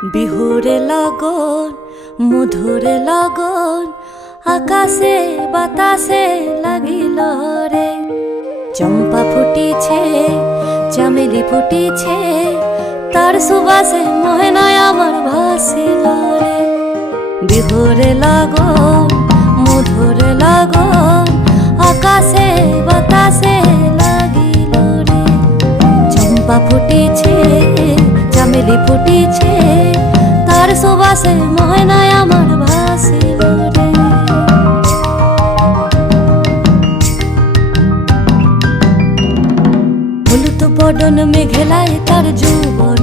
বিহুরে লগন মধুরে লগন আকাশে বাতাসে লাগিল রে। চম্পা ফুটিছে চামেলি ফুটিছে তার সুবাসে মহেনয় আমার ভাসিল রে। বিহুরে লগন মধুরে লগন আকাশে বাতাসে লাগিল রে। চম্পা ফুটিছে চামেলি ফুটিছে তার সুবাসে মহেনয় আমার ভাসিল রে। হলুদ বদন মেঘেলায় তার যৌবন